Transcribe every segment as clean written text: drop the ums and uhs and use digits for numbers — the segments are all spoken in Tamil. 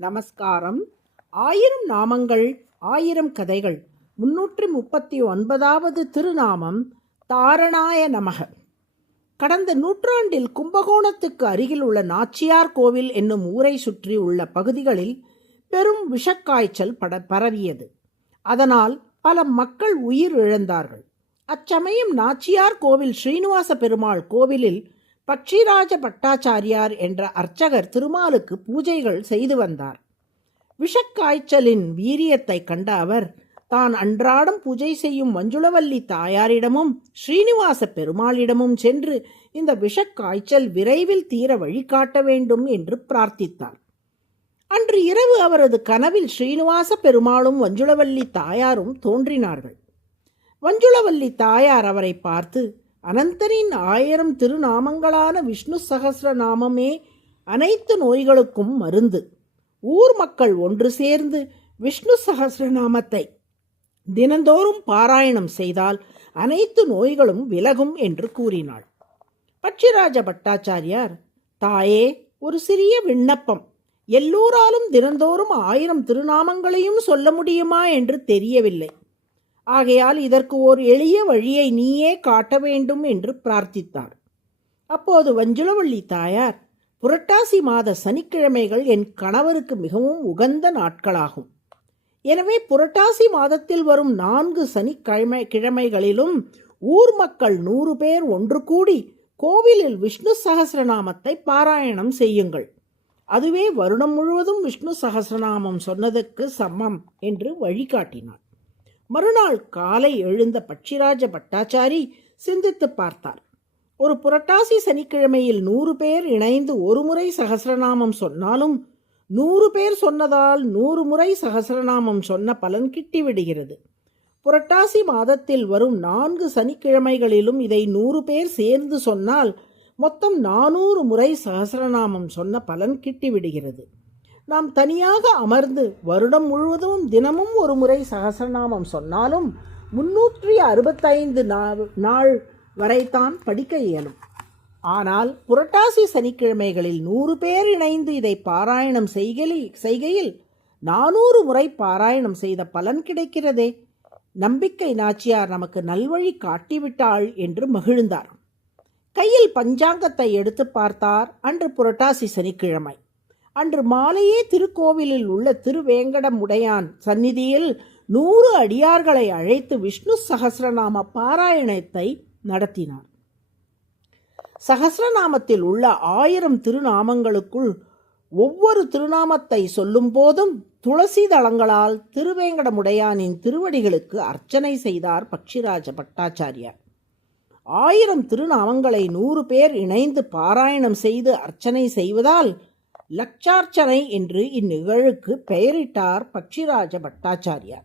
நமஸ்காரம். 1000 நாமங்கள் 1000 கதைகள் 339வது திருநாமம் தாரணாய நமக. கடந்த நூற்றாண்டில் கும்பகோணத்துக்கு அருகில் உள்ள நாச்சியார் கோவில் என்னும் ஊரை சுற்றி உள்ள பகுதிகளில் பெரும் விஷக்காய்ச்சல் பரவியது. அதனால் பல மக்கள் உயிர் இழந்தார்கள். அச்சமயம் நாச்சியார் கோவில் ஸ்ரீனிவாச பெருமாள் கோவிலில் பக்ஷிராஜ பட்டாச்சாரியார் என்ற அர்ச்சகர் திருமாலுக்கு பூஜைகள் செய்து வந்தார். விஷக்காய்ச்சலின் வீரியத்தை கண்ட அவர் தான் அன்றாடம் பூஜை செய்யும் மஞ்சுளவல்லி தாயாரிடமும் ஸ்ரீனிவாச பெருமாளிடமும் சென்று இந்த விஷக்காய்ச்சல் விரைவில் தீர வழிகாட்ட வேண்டும் என்று பிரார்த்தித்தார். அன்று இரவு அவரது கனவில் ஸ்ரீனிவாச பெருமாளும் மஞ்சுளவல்லி தாயாரும் தோன்றினார்கள். மஞ்சுளவல்லி தாயார் அவரை பார்த்து, அனந்தனின் 1000 திருநாமங்களான விஷ்ணு சகஸ்ரநாமமே அனைத்து நோய்களுக்கும் மருந்து. ஊர் மக்கள் ஒன்று சேர்ந்து விஷ்ணு சகஸ்ரநாமத்தை தினந்தோறும் பாராயணம் செய்தால் அனைத்து நோய்களும் விலகும் என்று கூறினாள். பக்ஷிராஜ பட்டாச்சாரியார், தாயே, ஒரு சிறிய விண்ணப்பம். எல்லோராலும் தினந்தோறும் 1000 திருநாமங்களையும் சொல்ல முடியுமா என்று தெரியவில்லை. ஆகையால் இதற்கு ஒரு எளிய வழியை நீயே காட்ட வேண்டும் என்று பிரார்த்தித்தார். அப்போது மஞ்சுளவல்லி தாயார், புரட்டாசி மாத சனிக்கிழமைகள் என் கணவருக்கு மிகவும் உகந்த நாட்களாகும். எனவே புரட்டாசி மாதத்தில் வரும் 4 சனிக்கிழமைகளிலும் ஊர் மக்கள் 100 பேர் ஒன்று கூடி கோவிலில் விஷ்ணு சகஸ்ரநாமத்தை பாராயணம் செய்யுங்கள். அதுவே வருடம் முழுவதும் விஷ்ணு சகஸ்ரநாமம் சொன்னதற்கு சமம் என்று வழிகாட்டினார். மறுநாள் காலை எழுந்த பக்ஷிராஜ பட்டாச்சாரி சிந்தித்து பார்த்தார். ஒரு புரட்டாசி சனிக்கிழமையில் 100 பேர் இணைந்து ஒரு முறை சகஸ்ரநாமம் சொன்னாலும் 100 பேர் சொன்னதால் 100 முறை சகஸ்ரநாமம் சொன்ன பலன் கிட்டிவிடுகிறது. புரட்டாசி மாதத்தில் வரும் 4 சனிக்கிழமைகளிலும் இதை 100 பேர் சேர்ந்து சொன்னால் மொத்தம் 400 முறை சகஸ்ரநாமம் சொன்ன பலன் கிட்டிவிடுகிறது. நாம் தனியாக அமர்ந்து வருடம் முழுவதும் தினமும் ஒரு முறை சகஸ்ரநாமம் சொன்னாலும் 365 நாள் வரைத்தான் படிக்க இயலும். ஆனால் புரட்டாசி சனிக்கிழமைகளில் 100 பேர் இணைந்து இதை பாராயணம் செய்கையில் 400 முறை பாராயணம் செய்த பலன் கிடைக்கிறதே. நம்பிக்கை நாச்சியார் நமக்கு நல்வழி காட்டிவிட்டாள் என்று மகிழ்ந்தார். கையில் பஞ்சாங்கத்தை எடுத்து பார்த்தார். அன்று புரட்டாசி சனிக்கிழமை. அன்று மாலையே திருக்கோவிலில் உள்ள திருவேங்கடமுடையான் சந்நிதியில் 100 அடியார்களை அழைத்து விஷ்ணு சகஸ்ரநாம பாராயணத்தை நடத்தினார். சகஸ்ரநாமத்தில் உள்ள 1000 திருநாமங்களுக்குள் ஒவ்வொரு திருநாமத்தை சொல்லும் போதும் துளசி தளங்களால் திருவேங்கடமுடையானின் திருவடிகளுக்கு அர்ச்சனை செய்தார் பக்ஷிராஜ பட்டாச்சாரியார். 1000 திருநாமங்களை 100 பேர் இணைந்து பாராயணம் செய்து அர்ச்சனை செய்வதால் லட்சார்ச்சனை என்று இந்நிகழ்வுக்கு பெயரிட்டார் பக்ஷிராஜ பட்டாச்சாரியார்.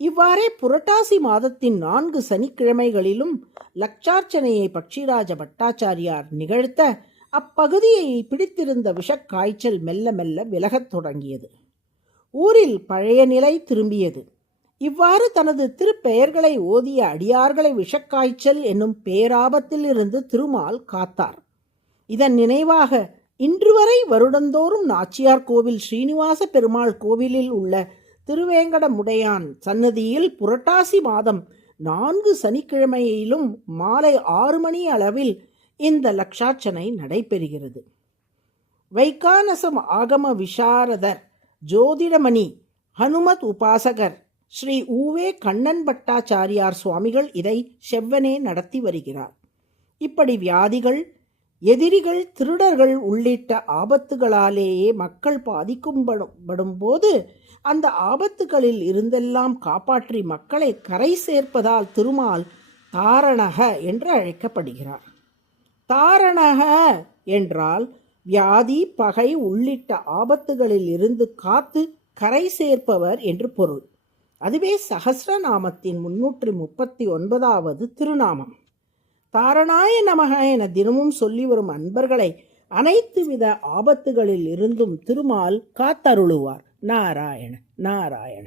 இவ்வாறே புரட்டாசி மாதத்தின் 4 சனிக்கிழமைகளிலும் லட்சார்ச்சனையை பக்ஷிராஜ பட்டாச்சாரியார் நிகழ்த்த அப்பகுதியை பிடித்திருந்த விஷக்காய்ச்சல் மெல்ல மெல்ல விலகத் தொடங்கியது. ஊரில் பழைய நிலை திரும்பியது. இவ்வாறு தனது திருப்பெயர்களை ஓதிய அடியார்களை விஷக்காய்ச்சல் என்னும் பேராபத்தில் இருந்து திருமால் காத்தார். இதன் நினைவாக இன்று வரை வருடந்தோறும் நாச்சியார் கோவில் ஸ்ரீனிவாச பெருமாள் கோவிலில் உள்ள திருவேங்கடமுடையான் சன்னதியில் புரட்டாசி மாதம் 4 சனிக்கிழமையிலும் மாலை 6 மணி அளவில் இந்த லட்சார்ச்சனை நடைபெறுகிறது. வைகானசம் ஆகம விசாரதர், ஜோதிடமணி, ஹனுமத் உபாசகர் ஸ்ரீ ஊவே கண்ணன் பட்டாச்சாரியார் சுவாமிகள் இதை செவ்வனே நடத்தி வருகிறார். இப்படி வியாதிகள், எதிரிகள், திருடர்கள் உள்ளிட்ட ஆபத்துகளாலேயே மக்கள் பாதிக்கப்படும் போது அந்த ஆபத்துகளில் இருந்தெல்லாம் காப்பாற்றி மக்களை கரை சேர்ப்பதால் திருமால் தாரணக என்று அழைக்கப்படுகிறார். தாரணக என்றால் வியாதி, பகை உள்ளிட்ட ஆபத்துகளில் இருந்து காத்து கரை சேர்ப்பவர் என்று பொருள். அதுவே சகஸ்ரநாமத்தின் 339வது திருநாமம். தாரணாய நமக என தினமும் சொல்லி வரும் அன்பர்களை அனைத்து வித ஆபத்துகளில் இருந்தும் திருமால் காத்தருளுவார். நாராயண நாராயண.